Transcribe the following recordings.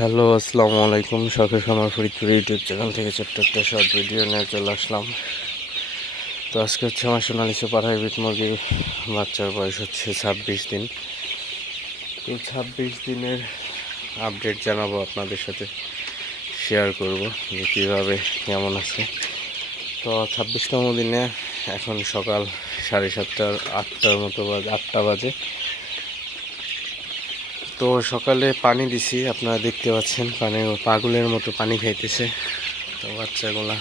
Hello, আসসালামু আলাইকুম। শখের খামার ফরিদপুর ইউটিউব চ্যানেল থেকে ছোট্ট একটা শর্ট ভিডিও নিয়ে চলে আসলাম। তো আজকে হচ্ছে আমার সোনালী সুপার হাইব্রিড মুরগির বাচ্চার বয়স হচ্ছে 26 দিন। তো 26 দিনের আপডেট জানাবো, আপনাদের সাথে শেয়ার করব যে কীভাবে কেমন আছে। তো 26তম দিনে এখন সকাল 7:30 8টার মতো বাজে, 8টা বাজে। তো সকালে পানি দিছি, আপনারা দেখতে পাচ্ছেন পানি পাগলের মতো পানি খাইতেছে। তো বাচ্চাগুলা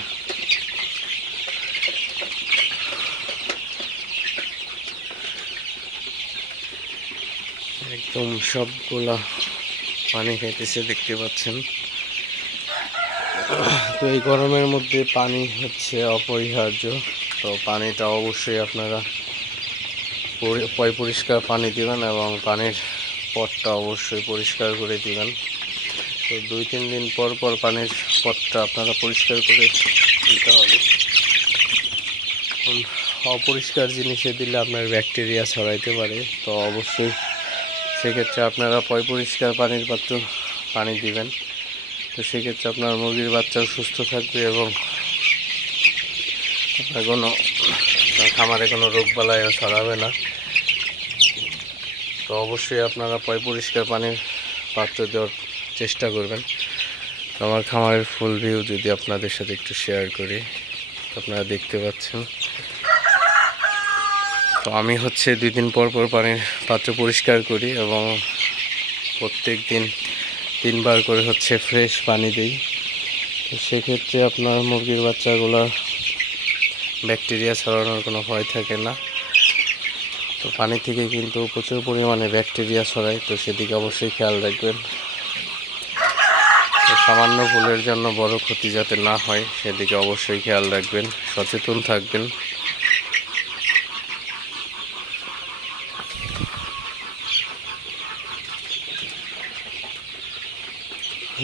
একদম সবগুলা পানি খাইতেছে, দেখতে পাচ্ছেন। তো এই গরমের মধ্যে পানি হচ্ছে অপরিহার্য। তো পানিটা অবশ্যই আপনারা পরিষ্কার পানি দিবেন এবং পানির পটটা অবশ্যই পরিষ্কার করে দিবেন। তো 2-3 দিন পর পর পানির পটটা আপনারা পরিষ্কার করে দিতে হবে। অপরিষ্কার জিনিসে দিলে আপনার ব্যাকটেরিয়া ছড়াইতে পারে। তো অবশ্যই সেক্ষেত্রে আপনারা পরিষ্কার পানির পাত্র পানি দিবেন। তো সেক্ষেত্রে আপনার মুরগির বাচ্চাও সুস্থ থাকবে এবং আপনার খামারে কোনো রোগবালাইও ছড়াবে না। তো অবশ্যই আপনারা পরিষ্কার পানির পাত্র দেওয়ার চেষ্টা করবেন। তো আমার খামারের ফুল ভিউ যদি আপনাদের সাথে একটু শেয়ার করি, আপনারা দেখতে পাচ্ছেন। তো আমি হচ্ছে 2 দিন পর পর পানির পাত্র পরিষ্কার করি এবং প্রত্যেক দিন 3 বার করে হচ্ছে ফ্রেশ পানি দিই। তো সেক্ষেত্রে আপনার মুরগির বাচ্চাগুলোর ব্যাকটেরিয়া ছড়ানোর কোনো ভয় থাকে না। তো পানি থেকে কিন্তু প্রচুর পরিমাণে ব্যাকটেরিয়া ছড়ায়, তো সেদিকে অবশ্যই খেয়াল রাখবেন। তো সামান্য ভুলের জন্য বড় ক্ষতি যাতে না হয় সেদিকে অবশ্যই খেয়াল রাখবেন, সচেতন থাকবেন।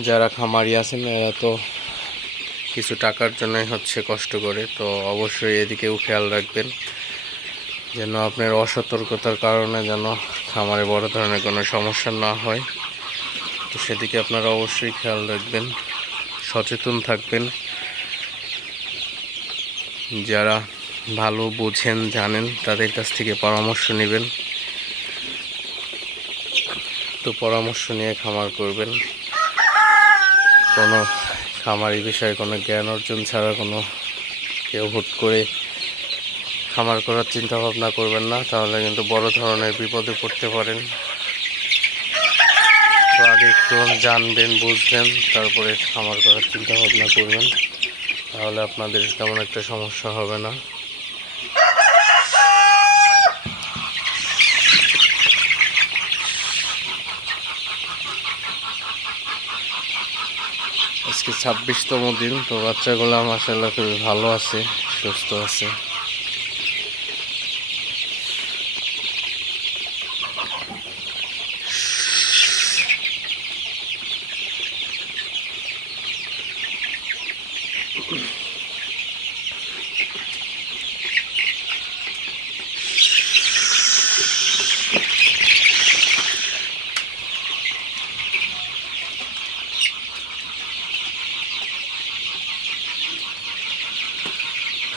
যারা খামারি আছেন এরা তো কিছু টাকার জন্যই হচ্ছে কষ্ট করে। তো অবশ্যই এদিকেও খেয়াল রাখবেন যেন আপনার অসতর্কতার কারণে যেন খামারে বড় ধরনের কোনো সমস্যা না হয়। তো সেদিকে আপনারা অবশ্যই খেয়াল রাখবেন, সচেতন থাকবেন। যারা ভালো বোঝেন জানেন তাদের কাছ থেকে পরামর্শ নেবেন। তো পরামর্শ নিয়ে খামার করবেন। কোনো খামারি বিষয়ে কোনো জ্ঞান অর্জন ছাড়া কেউ হুট করে খামার করার চিন্তা ভাবনা করবেন না, তাহলে কিন্তু বড় ধরনের বিপদে পড়তে পারেন। তো আগে একটু জানবেন, বুঝবেন, তারপরে খামার করার চিন্তা ভাবনা করবেন, তাহলে আপনাদের তেমন একটা সমস্যা হবে না। আজকে 26তম দিন। তো বাচ্চাগুলো মাশাআল্লাহ খুবই ভালো আছে, সুস্থ আছে।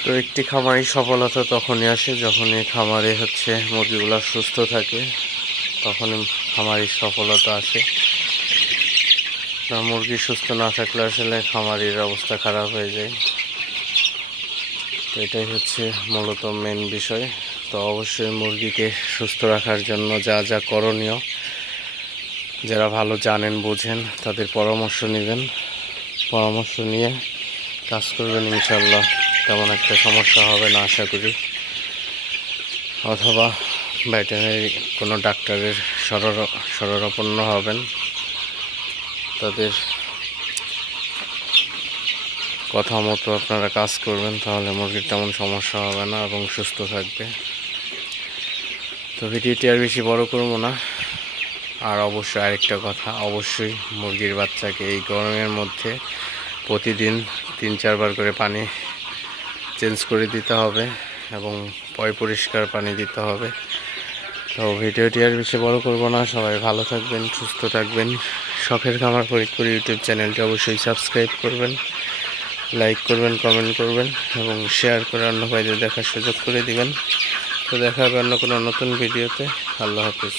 তো একটি খামারি সফলতা তখনই আসে যখনই খামারে হচ্ছে মুরগিগুলো সুস্থ থাকে, তখনই খামারির সফলতা আসে। মুরগি সুস্থ না থাকলে আসলে খামারির অবস্থা খারাপ হয়ে যায়। তো এটাই হচ্ছে মূলত মেন বিষয়। তো অবশ্যই মুরগিকে সুস্থ রাখার জন্য যা যা করণীয়, যারা ভালো জানেন বোঝেন তাদের পরামর্শ নেবেন, পরামর্শ নিয়ে কাজ করবেন। ইনশাল্লাহ তেমন একটা সমস্যা হবে না আশা করি। অথবা ভেটেরিনারি কোনো ডাক্তারের শরণাপন্ন হবেন, তাদের কথা মতো আপনারা কাজ করবেন, তাহলে মুরগির তেমন সমস্যা হবে না এবং সুস্থ থাকবে। তো ভিডিওটি আর বেশি বড় করবো না। আর অবশ্যই আরেকটা কথা, অবশ্যই মুরগির বাচ্চাকে এই গরমের মধ্যে প্রতিদিন 3-4 বার করে পানি চেঞ্জ করে দিতে হবে এবং পরিষ্কার পানি দিতে হবে। তো তো ভিডিওটি আর বেশি বড় করব না, সবাই ভালো থাকবেন, সুস্থ থাকবেন। শখের খামার ফরিদপুর ইউটিউব চ্যানেলটি অবশ্যই সাবস্ক্রাইব করবেন, লাইক করবেন, কমেন্ট করবেন এবং শেয়ার করে অন্য ভাইদের দেখার সুযোগ করে দিবেন। তো দেখা হবে অন্য কোনো নতুন ভিডিওতে। আল্লাহ হাফিজ।